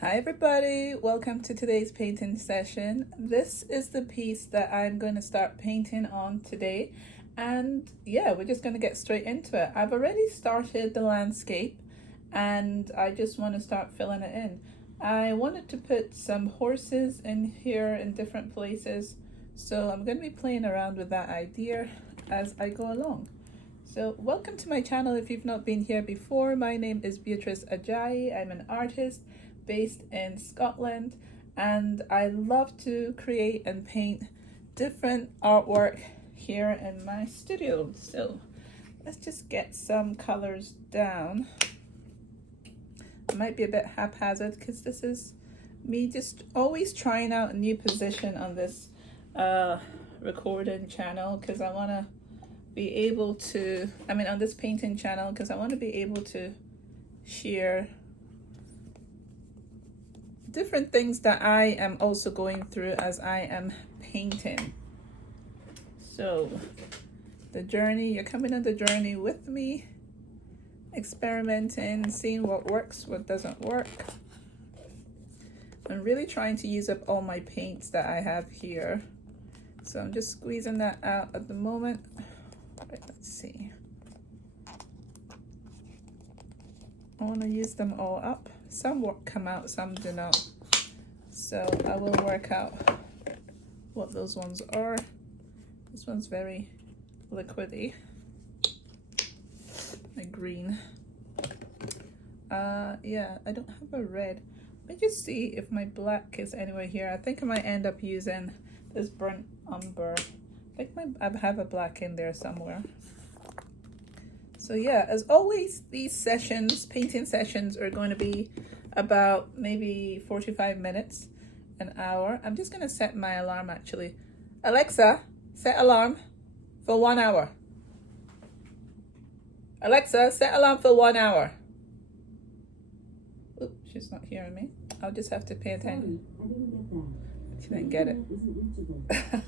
Hi everybody, welcome to today's painting session. This is the piece that I'm going to start painting on today, and yeah, we're just going to get straight into it. I've already started the landscape and I just want to start filling it in. I wanted to put some horses in here in different places, so I'm going to be playing around with that idea as I go along. So welcome to my channel if you've not been here before. My name is Beatrice Ajayi. I'm an artist based in Scotland, and I love to create and paint different artwork here in my studio. So let's just get some colors down. It might be a bit haphazard because this is me just always trying out a new position on this recording channel, because I want to be able to, on this painting channel, because I want to be able to share different things that I am also going through as I am painting. So the journey, you're coming on the journey with me, experimenting, seeing what works, what doesn't work. I'm really trying to use up all my paints that I have here. So I'm just squeezing that out at the moment. Right, let's see. I want to use them all up. Some come out, some do not. So I will work out what those ones are. This one's very liquidy. Like green. Yeah, I don't have a red. Let me just see if my black is anywhere here. I think I might end up using this burnt umber. I think I have a black in there somewhere. So yeah, as always, these sessions, painting sessions, are going to be about maybe 45 minutes, an hour. I'm just going to set my alarm actually. Alexa, set alarm for 1 hour. Alexa, set alarm for 1 hour. Oops, she's not hearing me. I'll just have to pay attention. Sorry, I didn't get that. She didn't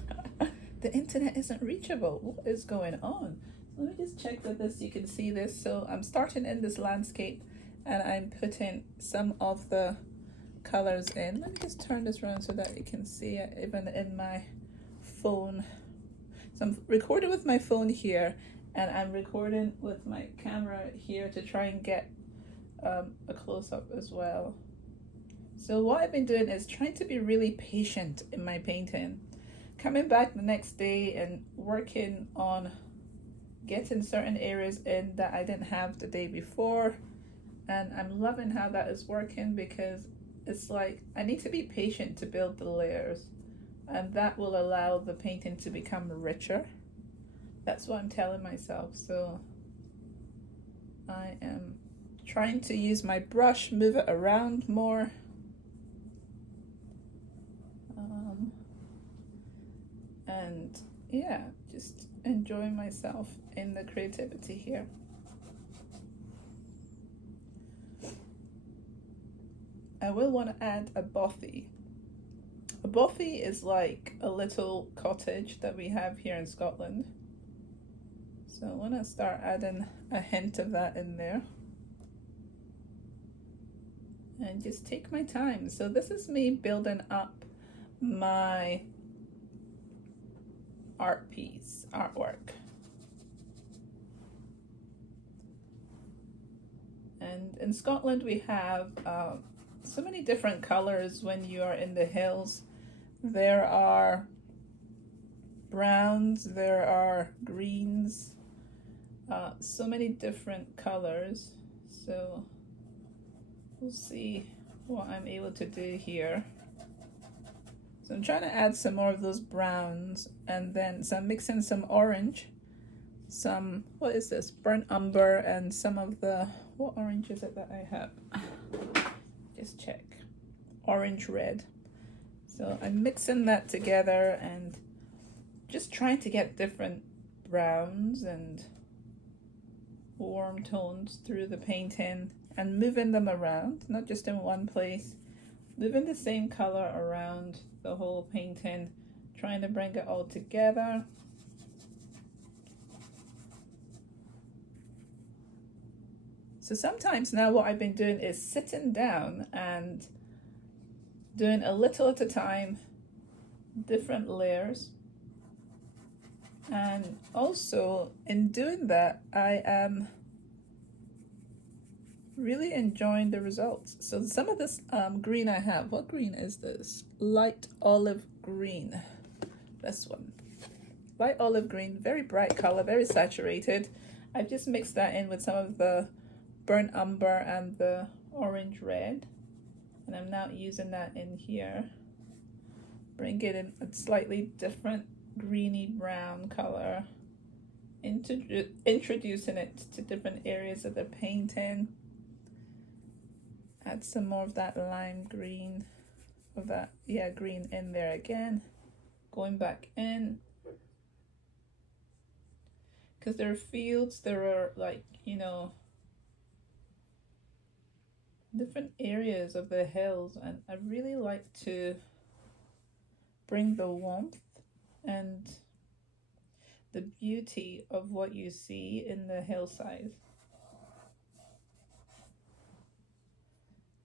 get it. The internet isn't reachable. What is going on? Let me just check that you can see this. So I'm starting in this landscape and I'm putting some of the colors in. Let me just turn this around so that you can see it even in my phone. So I'm recording with my phone here, and I'm recording with my camera here to try and get a close-up as well. So what I've been doing is trying to be really patient in my painting. Coming back the next day and working on getting certain areas in that I didn't have the day before, and I'm loving how that is working, because it's like I need to be patient to build the layers, and that will allow the painting to become richer. That's what I'm telling myself. So I am trying to use my brush, move it around more, and yeah, just enjoying myself in the creativity here. I will want to add a bothy. A bothy is like a little cottage that we have here in Scotland. So I want to start adding a hint of that in there. And just take my time. So this is me building up my artwork. And in Scotland we have so many different colors when you are in the hills. There are browns, there are greens, so many different colors. So we'll see what I'm able to do here. So I'm trying to add some more of those browns, and then I'm mixing some orange, some, what is this, burnt umber, and some of the, what orange is it that I have? Just check. Orange red. So I'm mixing that together and just trying to get different browns and warm tones through the painting, and moving them around, not just in one place, moving the same color around the whole painting, trying to bring it all together. So sometimes now what I've been doing is sitting down and doing a little at a time, different layers. And also in doing that, I am really enjoying the results. So some of this green I have, what green is this? Light olive green, this one. Light olive green, very bright color, very saturated. I've just mixed that in with some of the burnt umber and the orange red. And I'm now using that in here. Bring it in a slightly different greeny brown color. Introducing it to different areas of the painting. Add some more of that lime green, of that, yeah, green in there again. Going back in. Because there are fields, there are like, you know, different areas of the hills, and I really like to bring the warmth and the beauty of what you see in the hillside.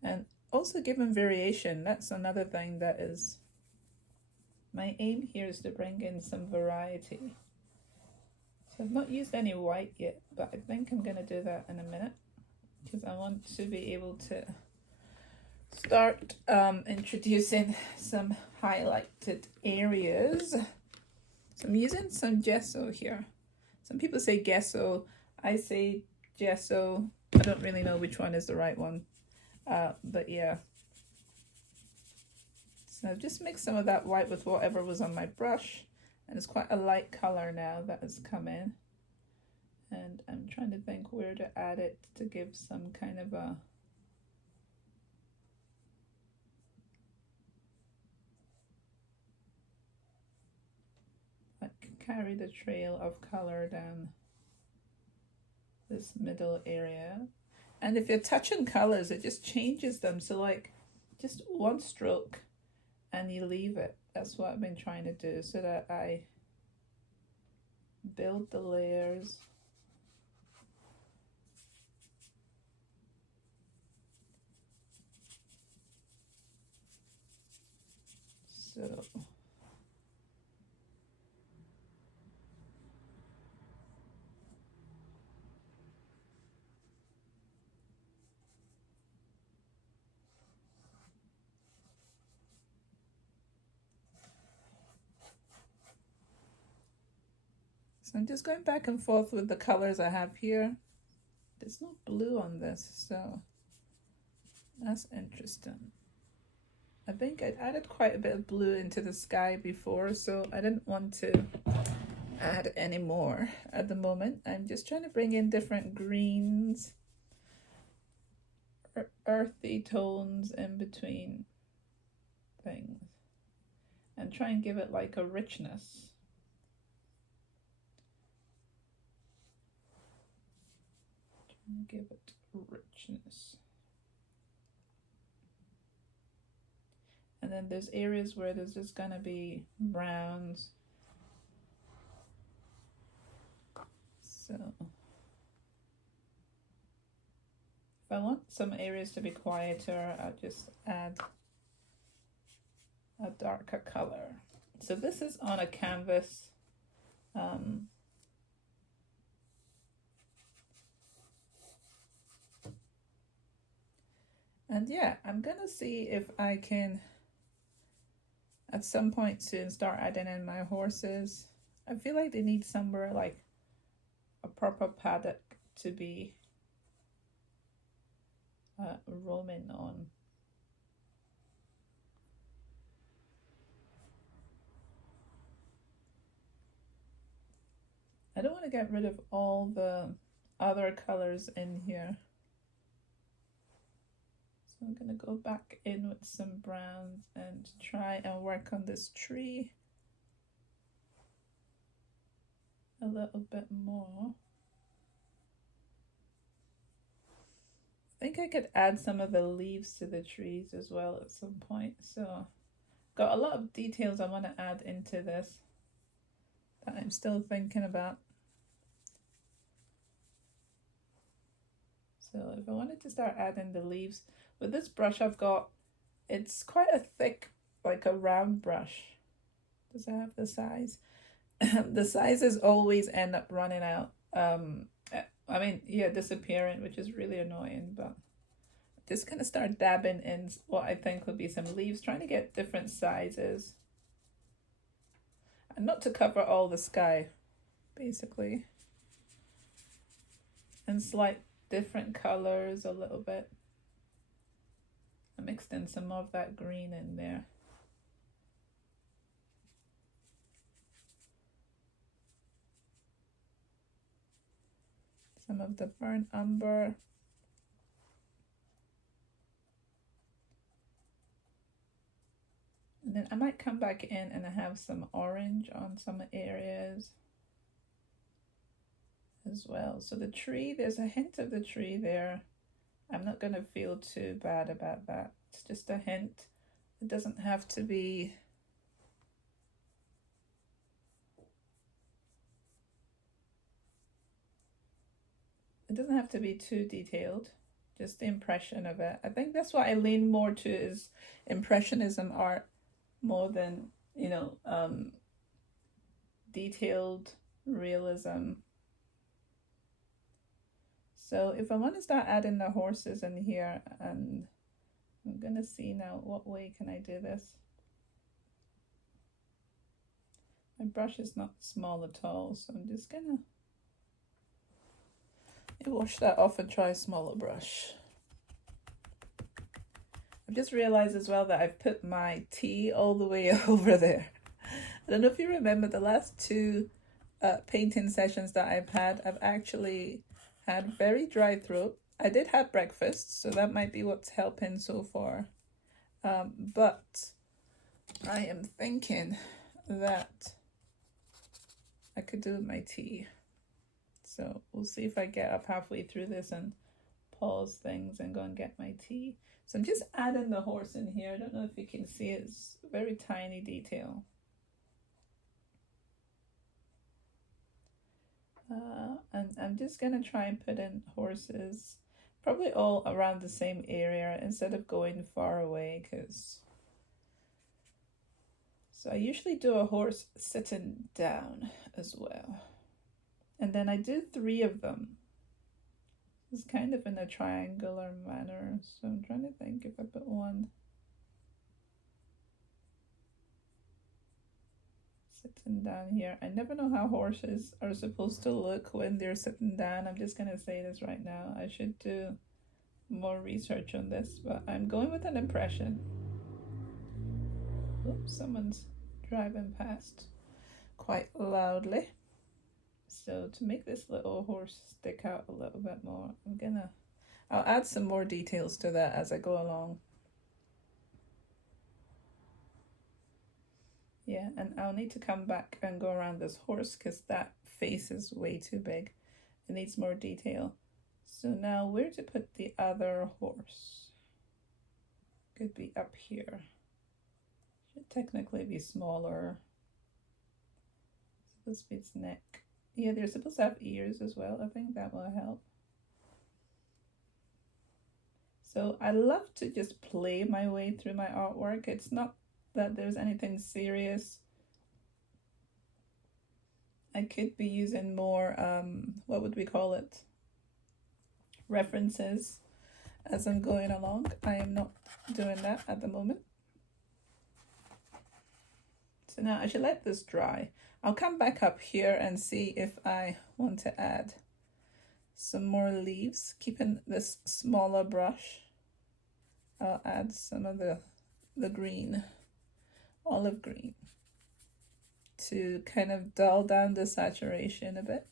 And also give them variation. That's another thing that is my aim here, is to bring in some variety. So I've not used any white yet, but I think I'm going to do that in a minute, because I want to be able to start introducing some highlighted areas. So I'm using some gesso here. Some people say gesso, I say gesso. I don't really know which one is the right one, but yeah. So I've just mixed some of that white with whatever was on my brush, and it's quite a light color now that has come in. And I'm trying to think where to add it to give some kind of a carry the trail of color down this middle area. And if you're touching colors, it just changes them. So like just one stroke and you leave it. That's what I've been trying to do, so that I build the layers. So I'm just going back and forth with the colors I have here. There's no blue on this, so that's interesting. I think I added quite a bit of blue into the sky before, so I didn't want to add any more at the moment. I'm just trying to bring in different greens, earthy tones in between things, and try and give it like a richness. Give it richness. And then there's areas where there's just gonna be browns. So if I want some areas to be quieter, I'll just add a darker color. So this is on a canvas. And yeah, I'm gonna see if I can at some point soon start adding in my horses. I feel like they need somewhere like a proper paddock to be roaming on. I don't want to get rid of all the other colors in here. So I'm going to go back in with some browns and try and work on this tree a little bit more. I think I could add some of the leaves to the trees as well at some point. So got a lot of details I want to add into this that I'm still thinking about. So if I wanted to start adding the leaves, with this brush I've got It's quite a thick, like a round brush. Does it have the size? The sizes always end up running out. I mean, yeah, disappearing, which is really annoying, but just gonna start dabbing in what I think would be some leaves, trying to get different sizes. And not to cover all the sky, basically. And slight different colors a little bit. I mixed in some of that green in there. Some of the burnt umber. And then I might come back in and have some orange on some areas as well. So the tree, there's a hint of the tree there. I'm not going to feel too bad about that. It's just a hint. It doesn't have to be too detailed. Just the impression of it. I think that's what I lean more to is impressionism art more than, detailed realism. So if I want to start adding the horses in here, and I'm gonna see now what way can I do this. My brush is not small at all, so I'm just gonna wash that off and try a smaller brush. I've just realized as well that I've put my tea all the way over there. I don't know if you remember the last two painting sessions that I've had, I've actually had very dry throat. I did have breakfast, so that might be what's helping so far. But I am thinking that I could do with my tea. So we'll see if I get up halfway through this and pause things and go and get my tea. So I'm just adding the horse in here. I don't know if you can see it. It's a very tiny detail. And I'm just gonna try and put in horses probably all around the same area instead of going far away, because so I usually do a horse sitting down as well, and then I do 3 of them. It's kind of in a triangular manner, so I'm trying to think if I put one sitting down here. I never know how horses are supposed to look when they're sitting down. I'm just gonna say this right now. I should do more research on this, but I'm going with an impression. Oops, someone's driving past quite loudly. So to make this little horse stick out a little bit more, I'll add some more details to that as I go along. Yeah, and I'll need to come back and go around this horse because that face is way too big. It needs more detail. So now where to put the other horse? Could be up here. Should technically be smaller. Supposed to be its neck. Yeah, they're supposed to have ears as well. I think that will help. So I love to just play my way through my artwork. It's not that there's anything serious. I could be using more, what would we call it? References as I'm going along. I am not doing that at the moment. So now I should let this dry. I'll come back up here and see if I want to add some more leaves, keeping this smaller brush. I'll add some of the green, olive green, to kind of dull down the saturation a bit,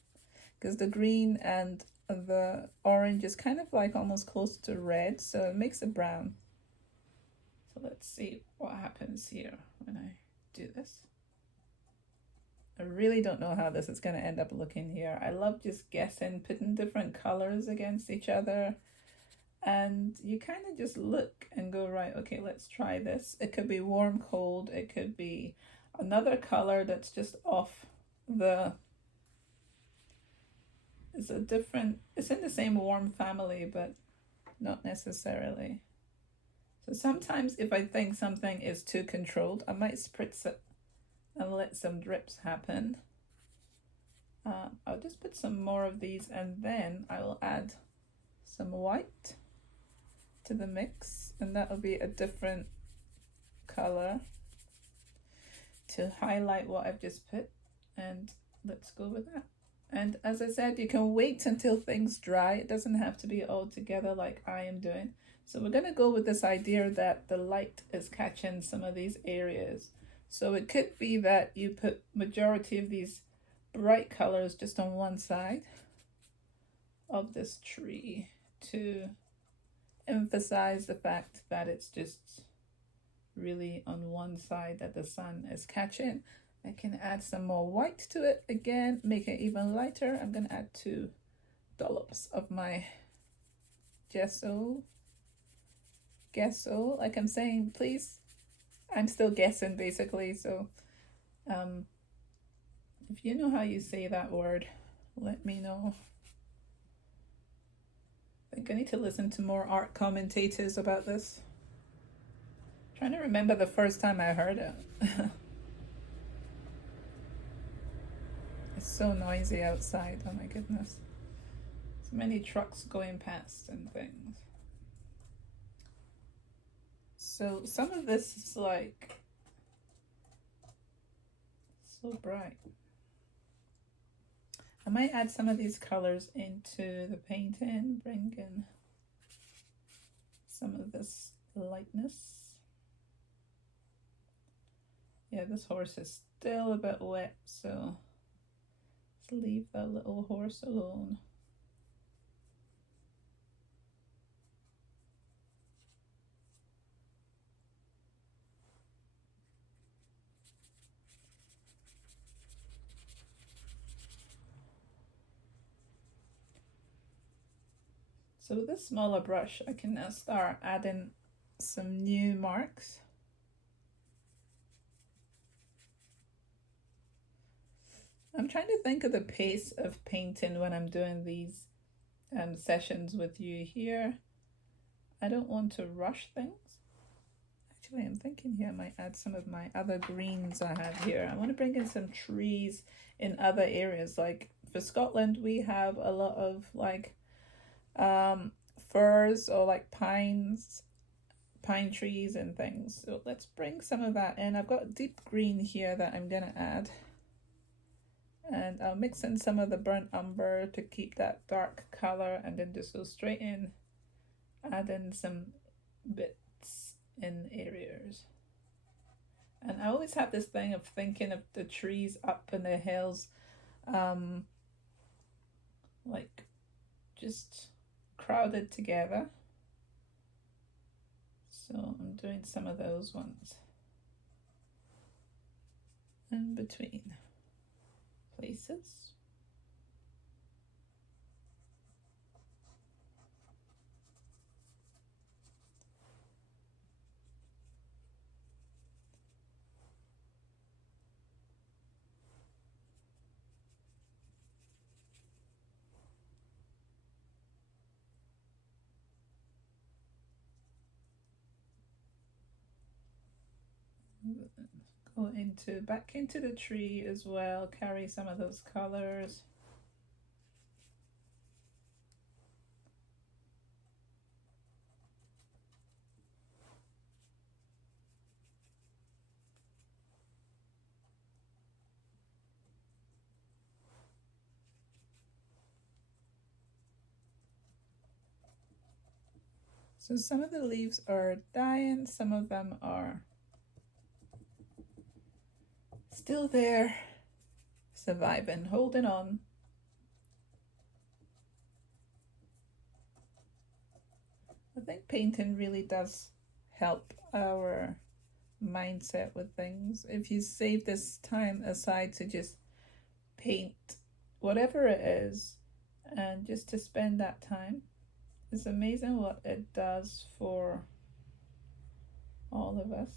because the green and the orange is kind of like almost close to red, so it makes it brown. So let's see what happens here when I do this. I really don't know how this is going to end up looking here. I love just guessing, putting different colors against each other, and you kind of just look and go, right, okay, let's try this. It could be warm, cold. It could be another color that's just off the, it's in the same warm family, but not necessarily. So sometimes if I think something is too controlled, I might spritz it and let some drips happen. I'll just put some more of these and then I will add some white to the mix, and that will be a different color to highlight what I've just put, and let's go with that. And as I said, you can wait until things dry. It doesn't have to be all together like I am doing. So we're going to go with this idea that the light is catching some of these areas. So it could be that you put majority of these bright colors just on one side of this tree to emphasize the fact that it's just really on one side that the sun is catching. I can add some more white to it again, make it even lighter. I'm going to add 2 dollops of my gesso, like I'm saying, please. I'm still guessing basically, so if you know how you say that word, let me know. I think I need to listen to more art commentators about this. I'm trying to remember the first time I heard it. It's so noisy outside, oh my goodness. So many trucks going past and things. So some of this is like so bright. I might add some of these colors into the painting, bring in some of this lightness. Yeah, this horse is still a bit wet, so let's leave that little horse alone. So with this smaller brush, I can now start adding some new marks. I'm trying to think of the pace of painting when I'm doing these sessions with you here. I don't want to rush things. Actually, I'm thinking here I might add some of my other greens I have here. I want to bring in some trees in other areas. Like for Scotland, we have a lot of like firs or like pine trees and things. So let's bring some of that in. I've got deep green here that I'm gonna add. And I'll mix in some of the burnt umber to keep that dark color, and then just go straight in, add in some bits in areas. And I always have this thing of thinking of the trees up in the hills, like just crowded together. So I'm doing some of those ones in between places. Go back into the tree as well, carry some of those colors. So some of the leaves are dying, some of them are still there, surviving, holding on. I think painting really does help our mindset with things. If you save this time aside to just paint whatever it is and just to spend that time, it's amazing what it does for all of us.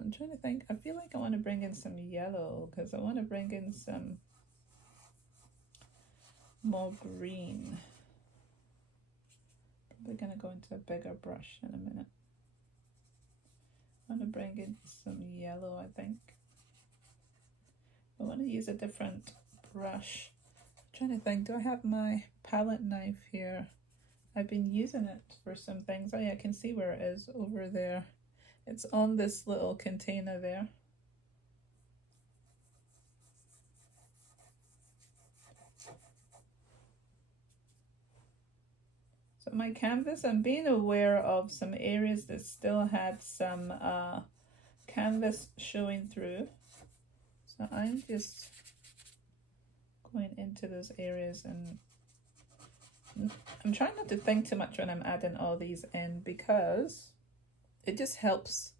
I'm trying to think. I feel like I want to bring in some yellow because I want to bring in some more green. We're gonna go into a bigger brush in a minute. I'm gonna bring in some yellow, I think. I want to use a different brush. I'm trying to think, do I have my palette knife here? I've been using it for some things. Oh yeah, I can see where it is over there. It's on this little container there. So my canvas, I'm being aware of some areas that still had some canvas showing through. So I'm just going into those areas, and I'm trying not to think too much when I'm adding all these in, because it just helps.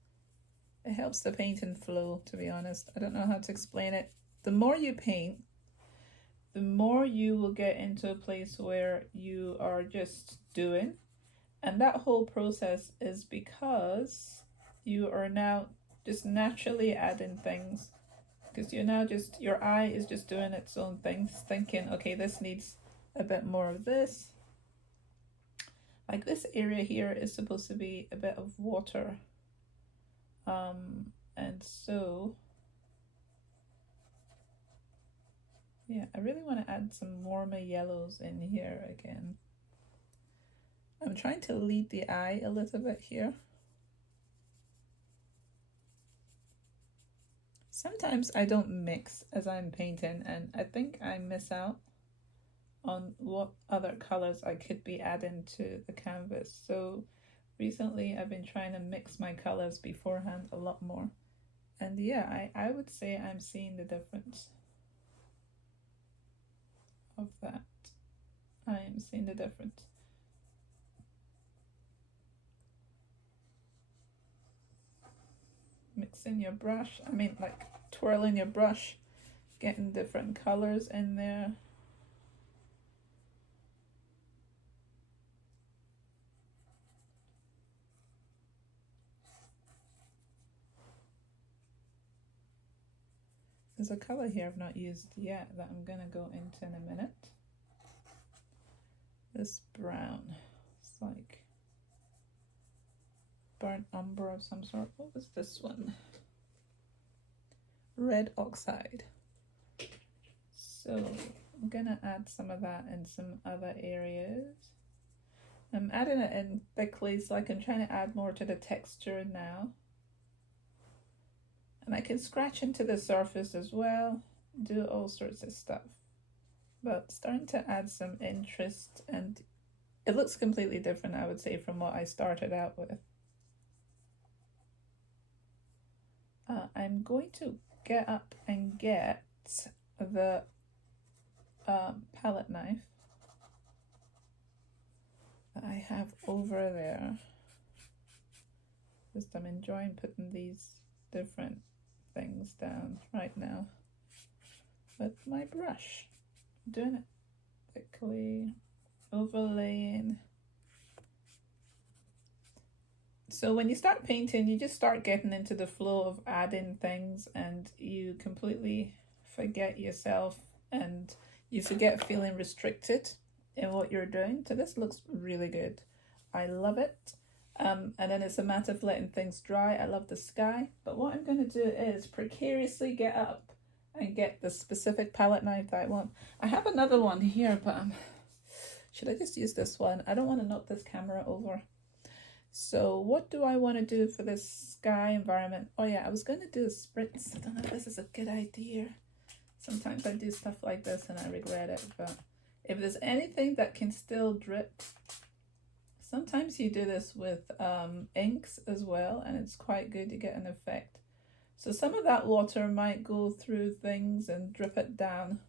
It helps the painting flow, to be honest. I don't know how to explain it. The more you paint, the more you will get into a place where you are just doing. And that whole process is because you are now just naturally adding things. Because you're now just, your eye is just doing its own things, thinking, okay, this needs a bit more of this. Like this area here is supposed to be a bit of water. And so, yeah, I really want to add some warmer yellows in here again. I'm trying to lead the eye a little bit here. Sometimes I don't mix as I'm painting, and I think I miss out on what other colors I could be adding to the canvas. So recently I've been trying to mix my colors beforehand a lot more. And yeah, I would say I'm seeing the difference of that. I am seeing the difference. Mixing your brush, I mean like twirling your brush, getting different colors in there. There's a color here I've not used yet that I'm gonna go into in a minute. This brown, it's like burnt umber of some sort. What was this one? Red oxide. So I'm gonna add some of that in some other areas. I'm adding it in thickly so I can try to add more to the texture now. And I can scratch into the surface as well, do all sorts of stuff. But starting to add some interest, and it looks completely different, I would say, from what I started out with. I'm going to get up and get the palette knife that I have over there. Just I'm enjoying putting these different things down right now with my brush. I'm doing it thickly, overlaying. So when you start painting, you just start getting into the flow of adding things, and you completely forget yourself, and you forget feeling restricted in what you're doing. So this looks really good. I love it. And then it's a matter of letting things dry. I love the sky. But what I'm going to do is precariously get up and get the specific palette knife that I want. I have another one here, but should I just use this one? I don't want to knock this camera over. So what do I want to do for this sky environment? Oh yeah, I was going to do a spritz. I don't know if this is a good idea. Sometimes I do stuff like this and I regret it, but if there's anything that can still drip, sometimes you do this with inks as well, and it's quite good to get an effect. So some of that water might go through things and drip it down.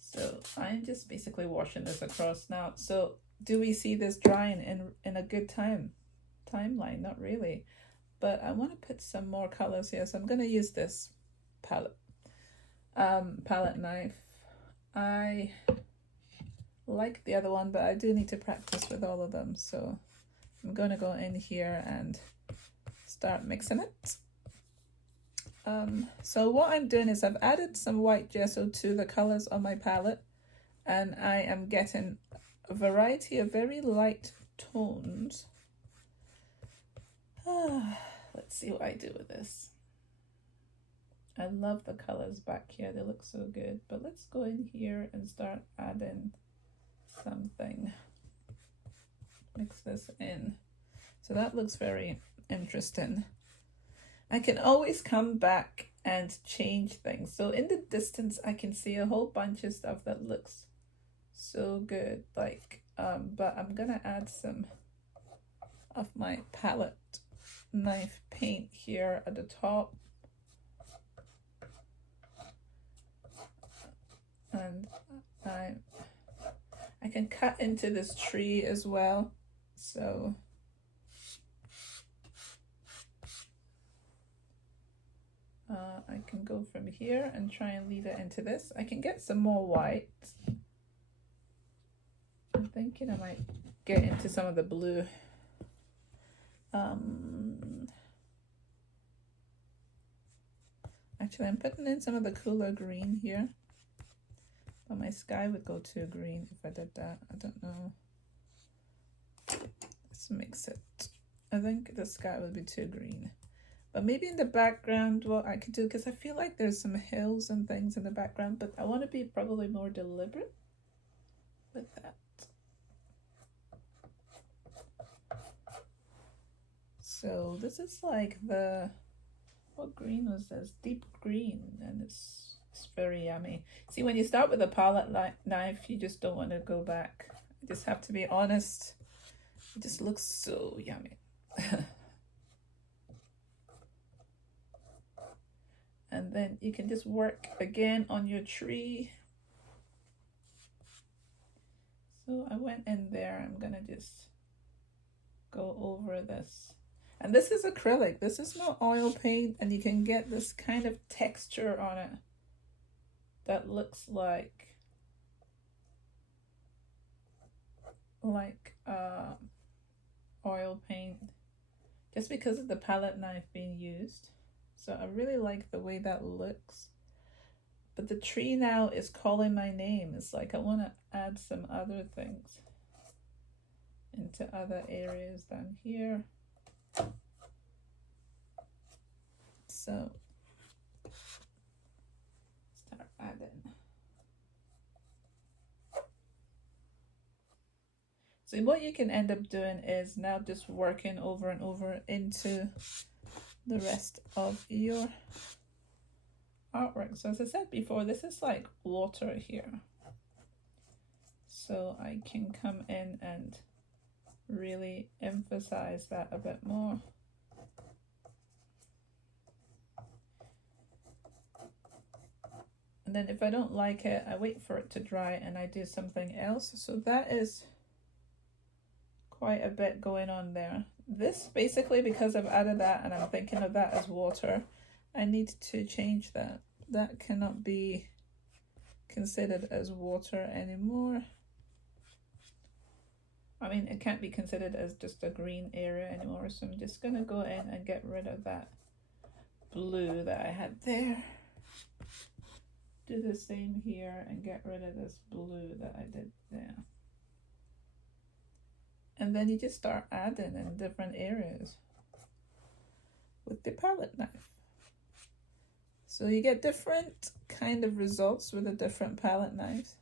So I'm just basically washing this across now. So do we see this drying in a good timeline? Not really, but I want to put some more colors here. So I'm going to use this palette knife. I like the other one, but I do need to practice with all of them. So I'm going to go in here and start mixing it. So what I'm doing is I've added some white gesso to the colors on my palette, and I am getting a variety of very light tones. Let's see what I do with this. I love the colors back here, they look so good. But let's go in here and start adding something. Mix this in. So that looks very interesting. I can always come back and change things. So in the distance, I can see a whole bunch of stuff that looks so good. Like, but I'm gonna add some of my palette knife paint here at the top. And I can cut into this tree as well. So I can go from here and try and lead it into this. I can get some more white. I'm thinking I might get into some of the blue. Actually, I'm putting in some of the cooler green here. But my sky would go too green if I did that. I don't know. Let's mix it. I think the sky would be too green. But maybe in the background, what I could do, because I feel like there's some hills and things in the background, but I want to be probably more deliberate with that. So this is like what green was this? Deep green, and it's very yummy. See, when you start with a palette knife, you just don't want to go back. You just have to be honest. It just looks so yummy. And then you can just work again on your tree. So I went in there. I'm gonna just go over this. And this is acrylic. This is not oil paint, and you can get this kind of texture on it that looks like oil paint, just because of the palette knife being used. So I really like the way that looks. But the tree now is calling my name. It's like I want to add some other things into other areas down here. So start adding. So what you can end up doing is now just working over and over into the rest of your artwork. So as I said before, this is like water here. So I can come in and really emphasize that a bit more. And then if I don't like it, I wait for it to dry and I do something else. So that is quite a bit going on there. This basically, because I've added that and I'm thinking of that as water, I need to change that. That cannot be considered as water anymore. I mean, it can't be considered as just a green area anymore. So I'm just gonna go in and get rid of that blue that I had there. Do the same here and get rid of this blue that I did there. And then you just start adding in different areas with the palette knife. So you get different kind of results with the different palette knives.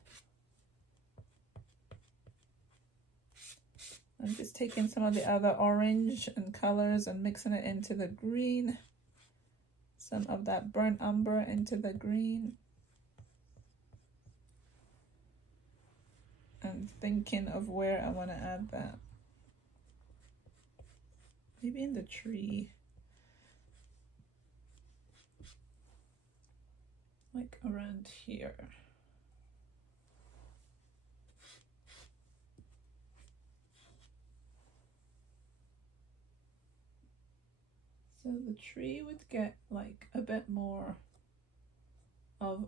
I'm just taking some of the other orange and colors and mixing it into the green. Some of that burnt umber into the green. And thinking of where I want to add that. Maybe in the tree. Like around here. So the tree would get like a bit more of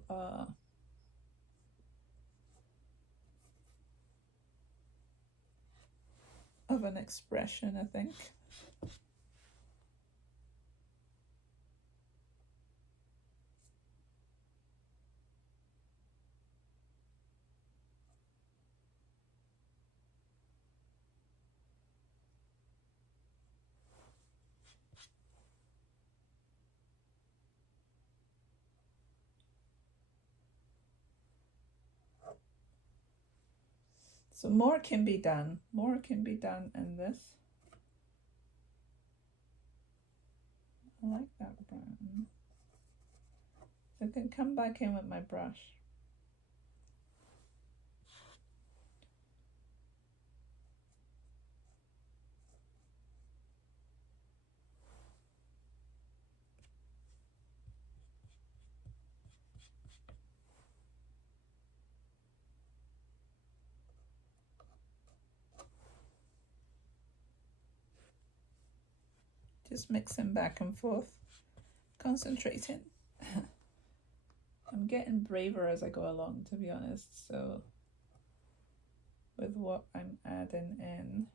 an expression, I think. So more can be done. More can be done in this. I like that brown. So I can come back in with my brush. Just mixing back and forth, concentrating. I'm getting braver as I go along, to be honest, so with what I'm adding in.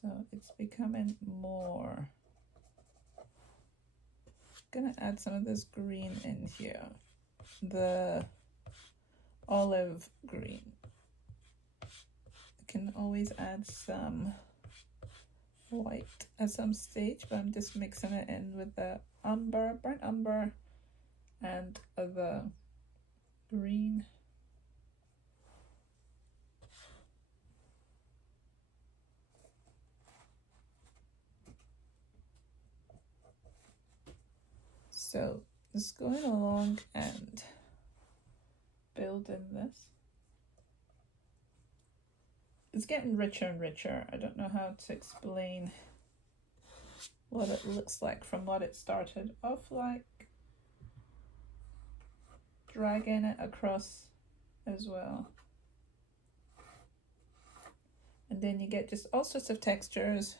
So it's becoming more. I'm gonna add some of this green in here, the olive green. I can always add some white at some stage, but I'm just mixing it in with the umber, burnt umber, and the green. So just going along and building this. It's getting richer and richer. I don't know how to explain what it looks like from what it started off like. Dragging it across as well. And then you get just all sorts of textures.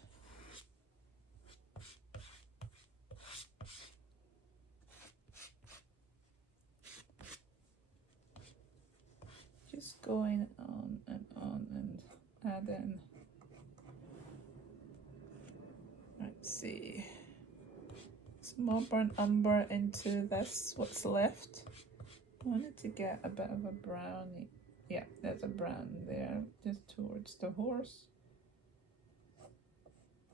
Just going on and adding. Let's see. Some more burnt umber into this, what's left. I wanted to get a bit of a brownie. Yeah, there's a brown there, just towards the horse.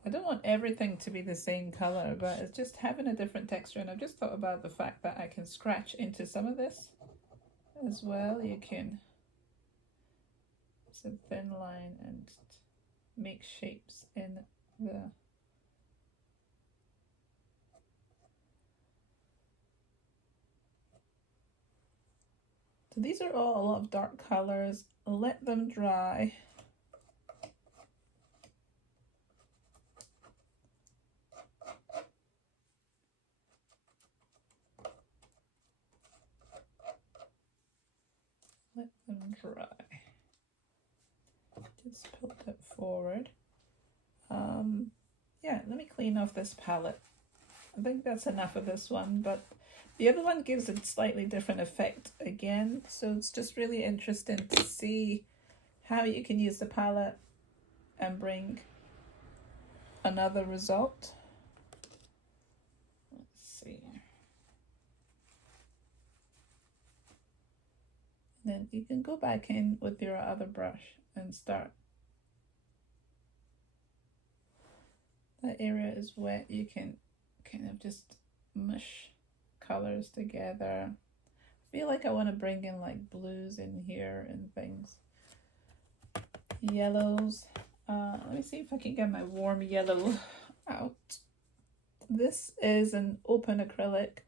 I don't want everything to be the same color, but it's just having a different texture. And I've just thought about the fact that I can scratch into some of this as well. You can, it's a thin line and make shapes in the So these are all a lot of dark colors. Let them dry. Let them dry. Just put it forward. Yeah, let me clean off this palette. I think that's enough of this one, but the other one gives a slightly different effect again. So it's just really interesting to see how you can use the palette and bring another result. Let's see. Then you can go back in with your other brush and start. That area is wet. You can kind of just mush colors together. I feel like I want to bring in like blues in here and things. Yellows. Let me see if I can get my warm yellow out. This is an open acrylic.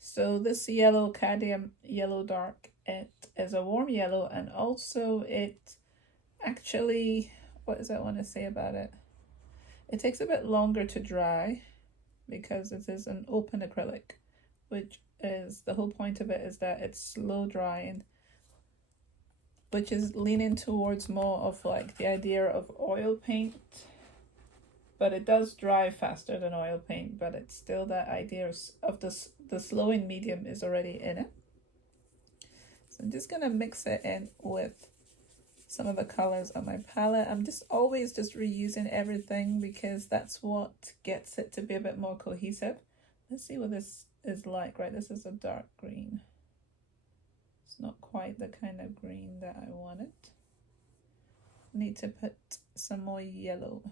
So this yellow, cadmium yellow dark, it is a warm yellow, and also it actually, what does I want to say about it? It takes a bit longer to dry because it is an open acrylic, which is the whole point of it is that it's slow drying, which is leaning towards more of like the idea of oil paint, but it does dry faster than oil paint, but it's still that idea of the slowing medium is already in it. So I'm just gonna mix it in with some of the colors on my palette. I'm just always just reusing everything because that's what gets it to be a bit more cohesive. Let's see what this is like, right? This is a dark green. It's not quite the kind of green that I wanted. Need to put some more yellow.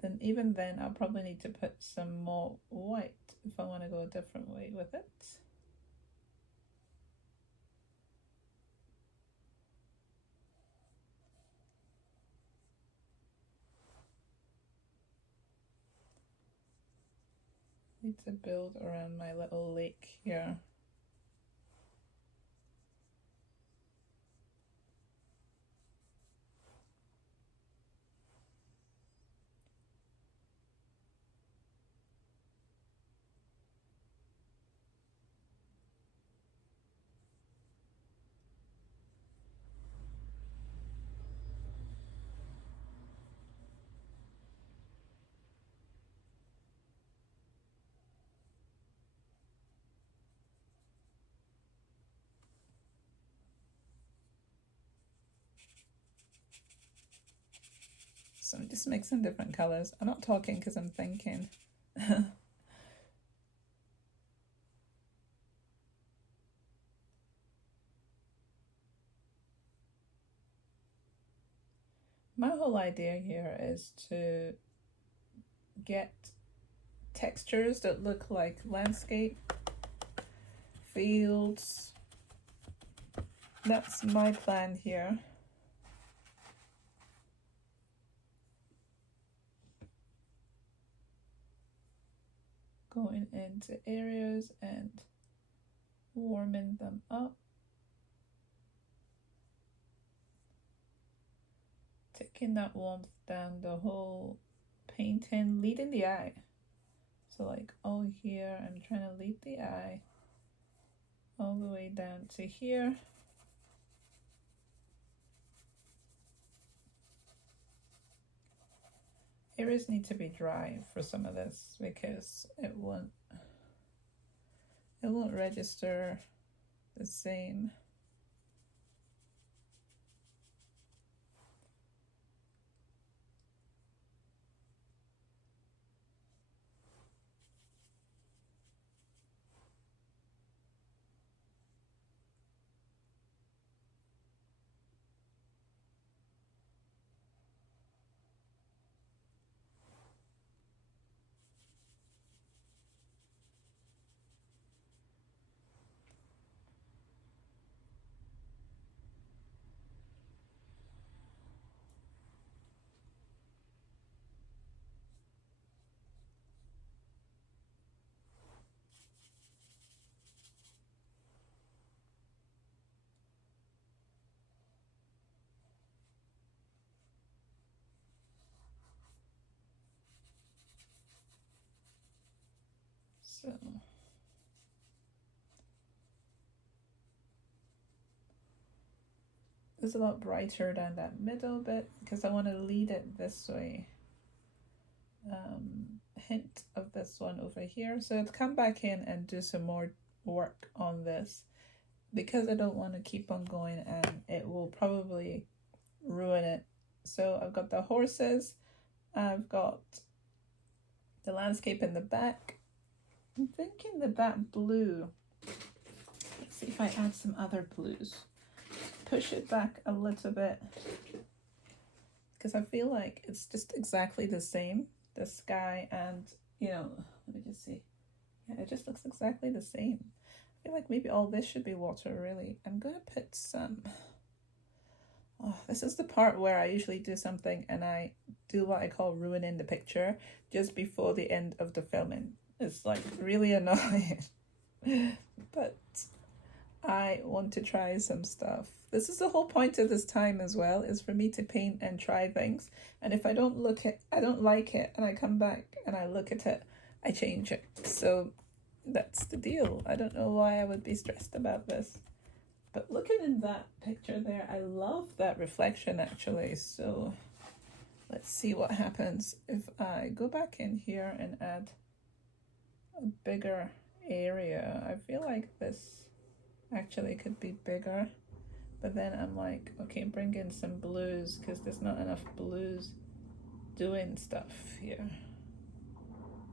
Then even then I'll probably need to put some more white if I want to go a different way with it. Need to build around my little lake here. So I'm just mixing different colors. I'm not talking because I'm thinking. My whole idea here is to get textures that look like landscape, fields. That's my plan here. Going into areas and warming them up. Taking that warmth down the whole painting, leading the eye. So like all here, I'm trying to lead the eye all the way down to here. Areas need to be dry for some of this because it won't register the same. So it's a lot brighter down that middle bit because I want to lead it this way. Hint of this one over here. So I'd come back in and do some more work on this because I don't want to keep on going and it will probably ruin it. So I've got the horses, I've got the landscape in the back. I'm thinking that blue. Let's see if I add some other blues. Push it back a little bit because I feel like it's just exactly the same. The sky and, let me just see. Yeah, it just looks exactly the same. I feel like maybe all this should be water, really. I'm going to put some... Oh, this is the part where I usually do something and I do what I call ruining the picture just before the end of the filming. It's like really annoying. But I want to try some stuff. This is the whole point of this time as well, is for me to paint and try things. And if I don't like it, and I come back and I look at it, I change it. So that's the deal. I don't know why I would be stressed about this. But looking in that picture there, I love that reflection actually. So let's see what happens if I go back in here and add a bigger area. I feel like this actually could be bigger. But then I'm like, okay, bring in some blues because there's not enough blues doing stuff here.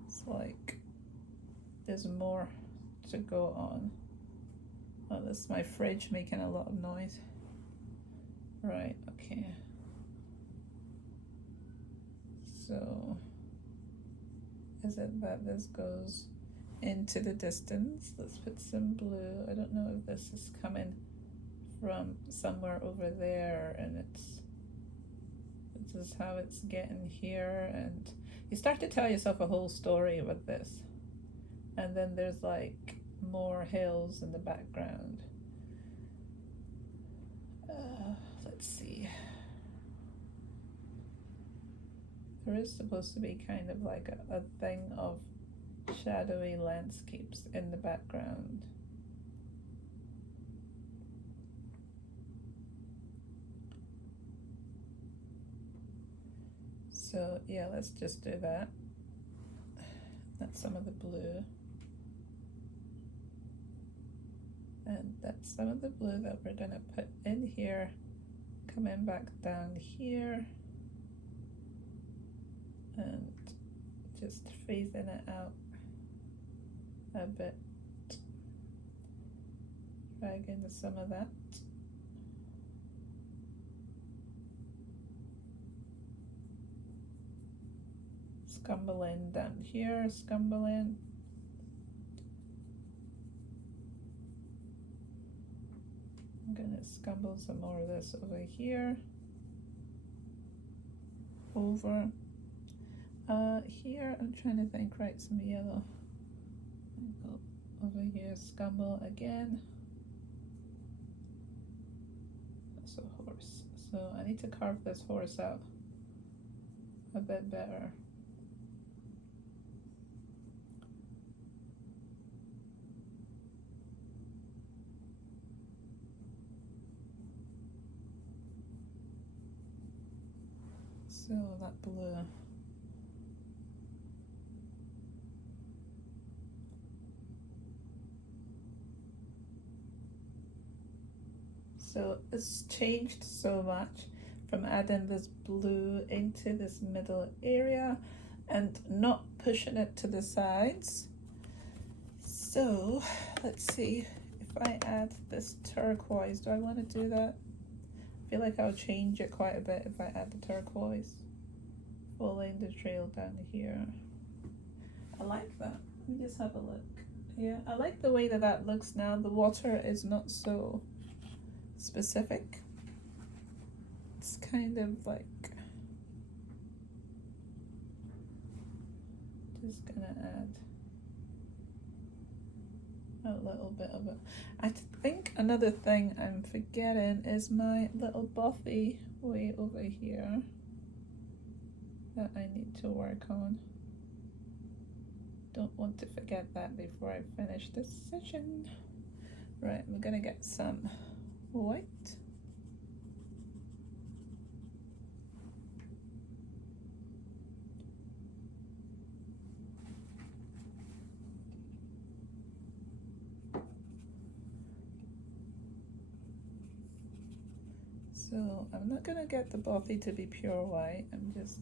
It's like there's more to go on. Oh, this is my fridge making a lot of noise. Right, okay. So, is it that this goes into the distance. Let's put some blue. I don't know if this is coming from somewhere over there, and this is how it's getting here. And you start to tell yourself a whole story with this, and then there's like more hills in the background. Let's see. There is supposed to be kind of like a thing of shadowy landscapes in the background. So yeah, let's just do that. That's some of the blue. And that's some of the blue that we're gonna put in here, coming back down here, and just phasing it out a bit. Drag into some of that. Scumble in down here, scumble in. I'm gonna scumble some more of this over here. Over. Here, I'm trying to think, right, some yellow. Go over here, scumble again. That's a horse. So I need to carve this horse out a bit better. So that blue. So it's changed so much from adding this blue into this middle area and not pushing it to the sides. So let's see if I add this turquoise. Do I want to do that? I feel like I'll change it quite a bit if I add the turquoise. Following the trail down here. I like that. Let me just have a look. Yeah, I like the way that that looks now. The water is not so specific. It's kind of like, just gonna add a little bit of it. I think another thing I'm forgetting is my little bothy way over here that I need to work on. Don't want to forget that before I finish this session. Right, we're gonna get some white. So I'm not gonna get the bothy to be pure white. I'm just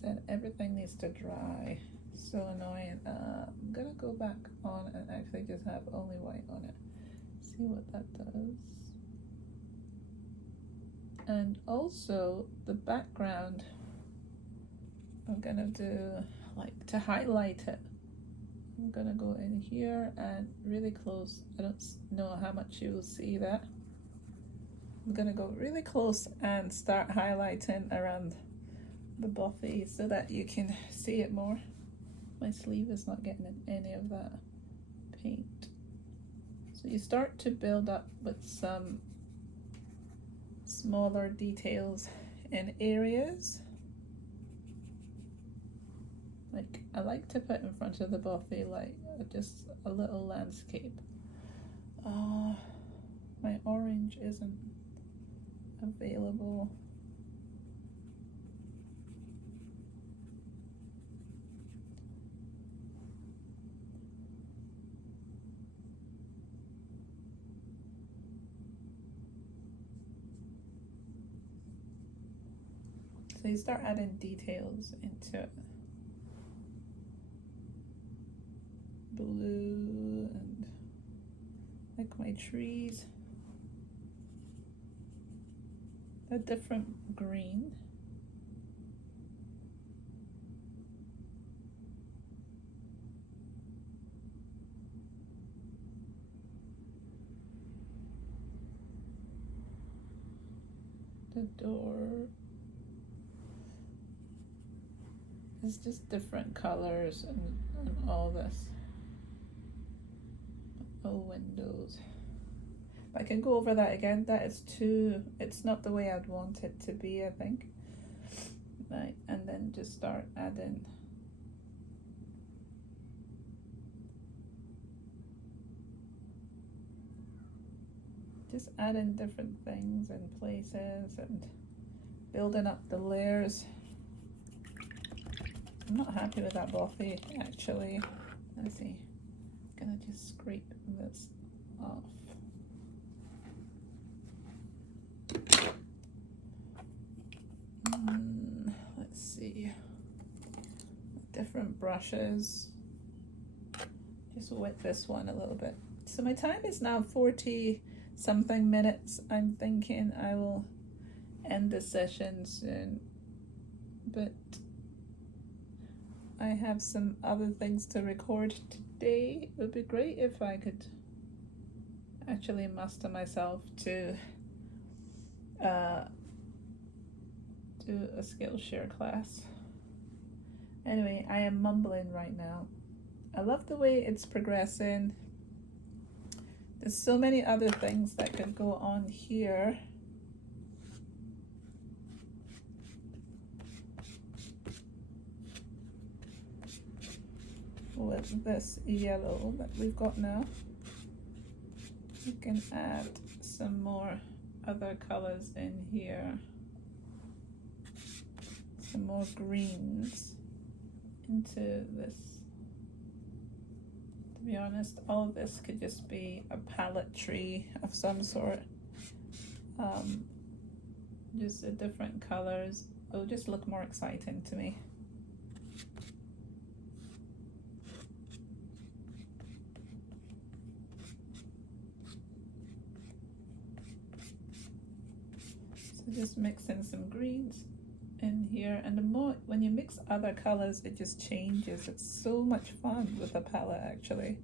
said everything needs to dry. So annoying. I'm gonna go back on and actually just have only white on it. See what that does. And also the background, I'm gonna do like to highlight it. I'm gonna go in here and really close. I don't know how much you will see that. I'm gonna go really close and start highlighting around the bothy so that you can see it more. My sleeve is not getting in any of that paint. So you start to build up with some smaller details in areas. Like I like to put in front of the bothy like just a little landscape. My orange isn't available. So you start adding details into it. Blue and like my trees. a different green. The door is just different colors and all this. All windows. I can go over that again. That is too, it's not the way I'd want it to be, I think. Right, and then just start adding. Just adding different things and places and building up the layers. I'm not happy with that bothy, actually. Let's see. I'm gonna just scrape this off. Let's see. Different brushes. Just wet this one a little bit. So my time is now 40 something minutes. I'm thinking I will end the session soon, but I have some other things to record today. It would be great if I could actually muster myself to do a Skillshare class. Anyway, I am mumbling right now. I love the way it's progressing. There's so many other things that could go on here. With this yellow that we've got now, you can add some more other colors in here, some more greens into this. To be honest, all of this could just be a palette tree of some sort. Just the different colors. It'll just look more exciting to me. So just mix in some greens in here, and the more when you mix other colors, it just changes. It's so much fun with a palette, actually.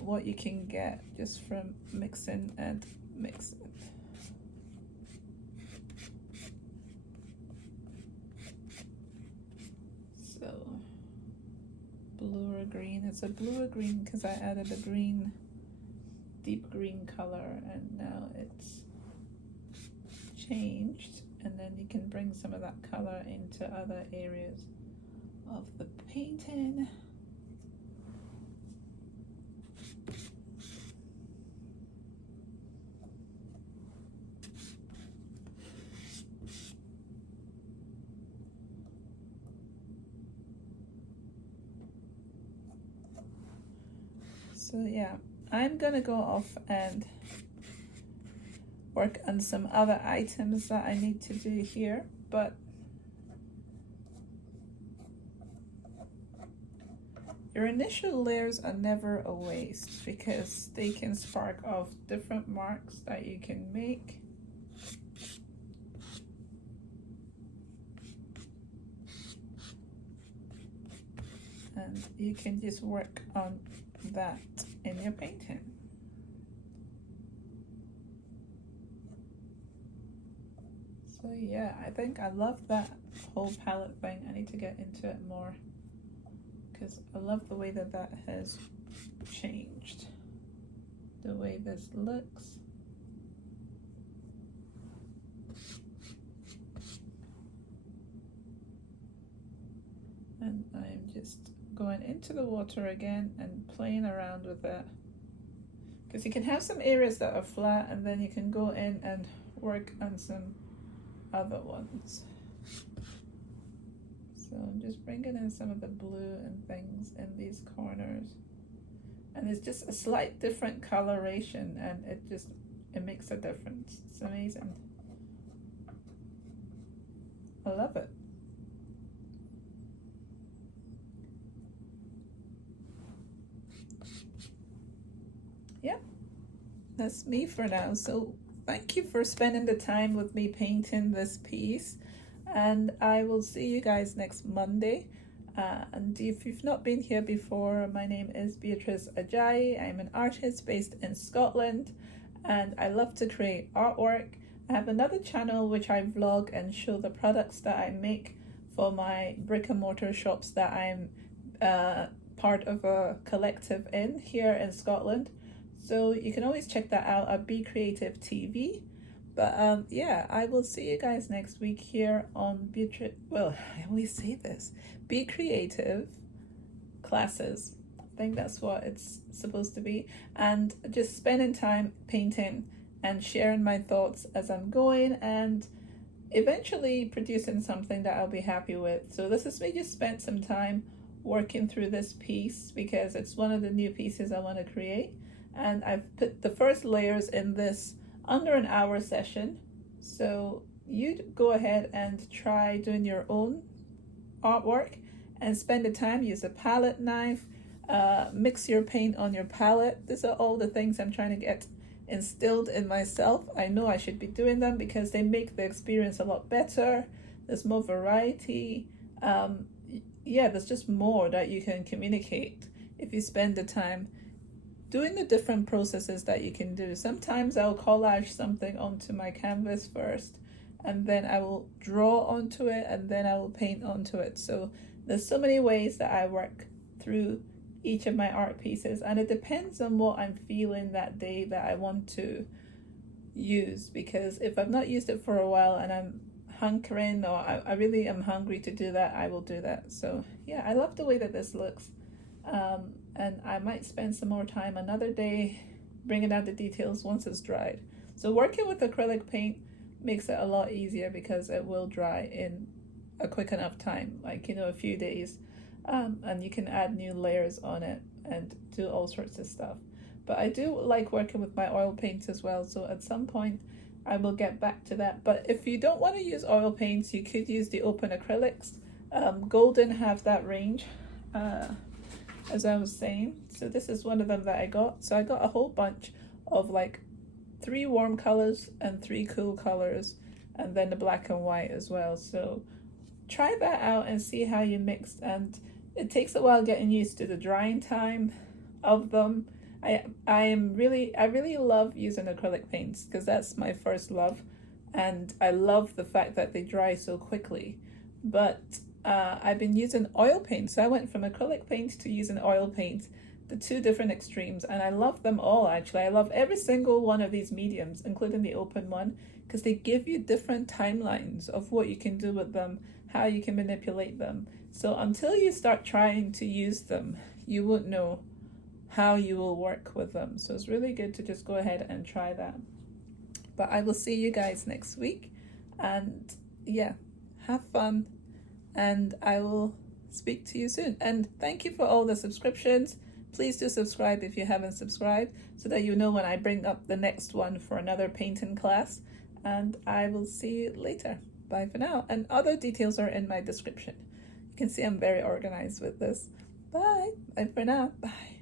What you can get just from mixing and mixing. So blue or green. It's a blue or green because I added a green, deep green color, and now it's changed. And then you can bring some of that color into other areas of the painting. So yeah, I'm gonna go off and work on some other items that I need to do here, but your initial layers are never a waste because they can spark off different marks that you can make. And you can just work on that in your painting. So yeah, I think I love that whole palette thing. I need to get into it more because I love the way that that has changed. The way this looks. And I'm just going into the water again and playing around with it. Because you can have some areas that are flat and then you can go in and work on some other ones. So I'm just bringing in some of the blue and things in these corners. And it's just a slight different coloration and it makes a difference. It's amazing. I love it. Yep, that's me for now. So thank you for spending the time with me painting this piece. And I will see you guys next Monday. And if you've not been here before, my name is Beatrice Ajayi. I'm an artist based in Scotland, and I love to create artwork. I have another channel which I vlog and show the products that I make for my brick and mortar shops that I'm part of a collective in here in Scotland. So you can always check that out at Be Creative TV. But yeah, I will see you guys next week here on Beatrice. Well, I always say this: Be Creative classes. I think that's what it's supposed to be. And just spending time painting and sharing my thoughts as I'm going, and eventually producing something that I'll be happy with. So this is me just spent some time working through this piece because it's one of the new pieces I want to create. And I've put the first layers in this under an hour session. So you go ahead and try doing your own artwork and spend the time. Use a palette knife, mix your paint on your palette. These are all the things I'm trying to get instilled in myself. I know I should be doing them because they make the experience a lot better. There's more variety. Yeah, there's just more that you can communicate if you spend the time doing the different processes that you can do. Sometimes I'll collage something onto my canvas first, and then I will draw onto it, and then I will paint onto it. So there's so many ways that I work through each of my art pieces, and it depends on what I'm feeling that day that I want to use. Because if I've not used it for a while and I'm hunkering, or I really am hungry to do that, I will do that. So yeah, I love the way that this looks. And I might spend some more time another day bringing out the details once it's dried. So working with acrylic paint makes it a lot easier because it will dry in a quick enough time, like, a few days. And you can add new layers on it and do all sorts of stuff. But I do like working with my oil paints as well, so at some point I will get back to that. But if you don't want to use oil paints, you could use the open acrylics. Golden have that range, as I was saying. So this is one of them that I got. So I got a whole bunch of like 3 warm colors and 3 cool colors, and then the black and white as well. So try that out and see how you mix. And it takes a while getting used to the drying time of them. I really love using acrylic paints because that's my first love, and I love the fact that they dry so quickly. But I've been using oil paint, so I went from acrylic paint to using oil paint, the 2 different extremes, and I love them all. Actually, I love every single one of these mediums, including the open one, because they give you different timelines of what you can do with them, how you can manipulate them. So until you start trying to use them, you won't know how you will work with them. So it's really good to just go ahead and try that. But I will see you guys next week, and yeah, have fun, and I will speak to you soon. And thank you for all the subscriptions. Please do subscribe if you haven't subscribed, so that you know when I bring up the next one for another painting class. And I will see you later. Bye for now. And other details are in my description. You can see I'm very organized with this. Bye. Bye for now. Bye.